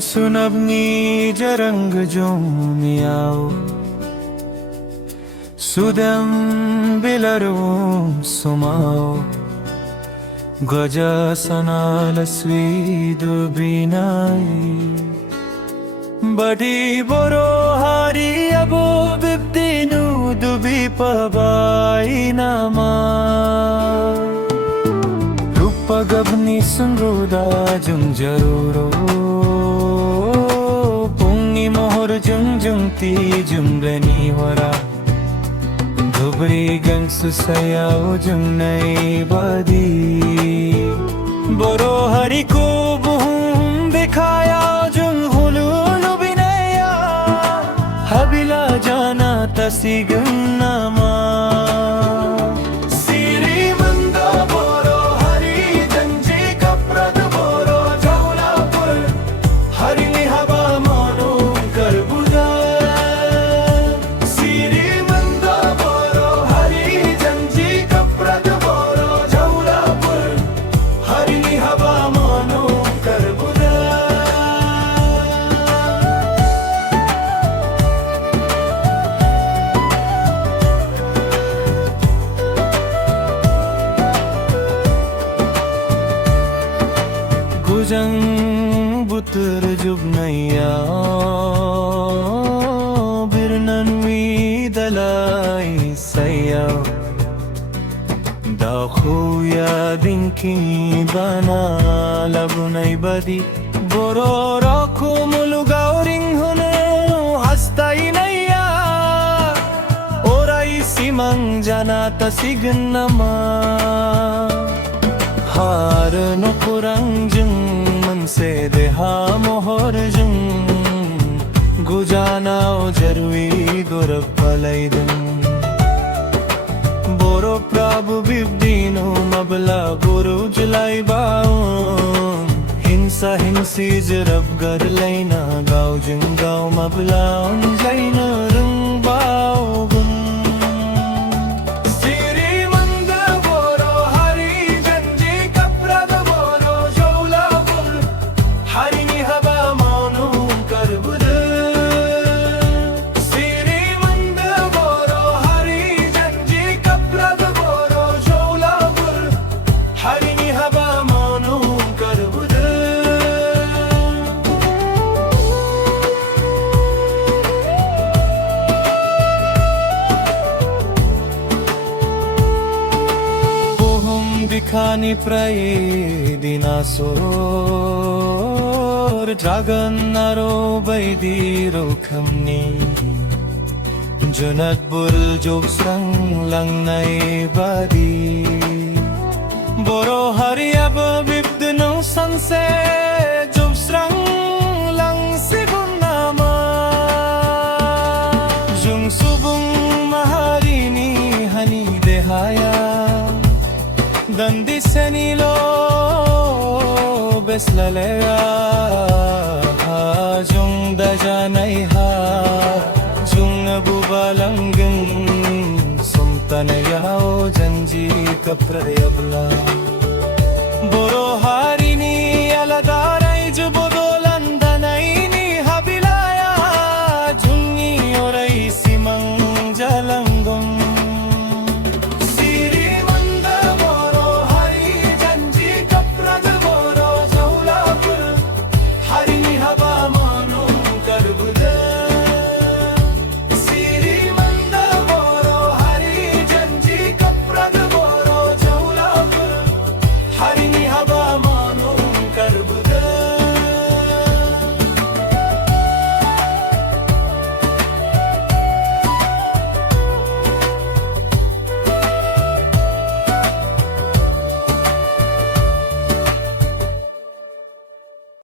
sunabni jarang jumiao Sudam bilarum sumao Gaja sanala svidu binai Badi boro hari abo bibdinu dubi pabai nama Rupa gabni sunruda jung jaruro Pungi mohor jung jung ti jumlani wara Dhubri gang susayao jung nai badi Boro hari ko buhum dikhaya jung hululu binaya Habila jana tasigam nama Bujang butur jubnaya birnanwi dalai sayaw Dakhu ya dinki bana labunai badi Boro rakho mulugaw ring hunu hastai naya Orai simang janata signama Har no kurang jung man se deha mohor jung Gujana o jarwi gurab palaidun Boro prabhu bibdino mabla guru julai baun Hinsa hinsi jarab gar laina gau jung gau mabla un laina rung bao gun Dikhani prai dinasor Dragan naro baidi rokhamni Junat bul job sang lang nai badi Boro hari ab bibdno sanse job sang lang sigun nama Jung subung maharini hani dehaya Dandi senilo beslalega Jung dajanai ha Jung abubalangang Sumtanayao janji kaprayabla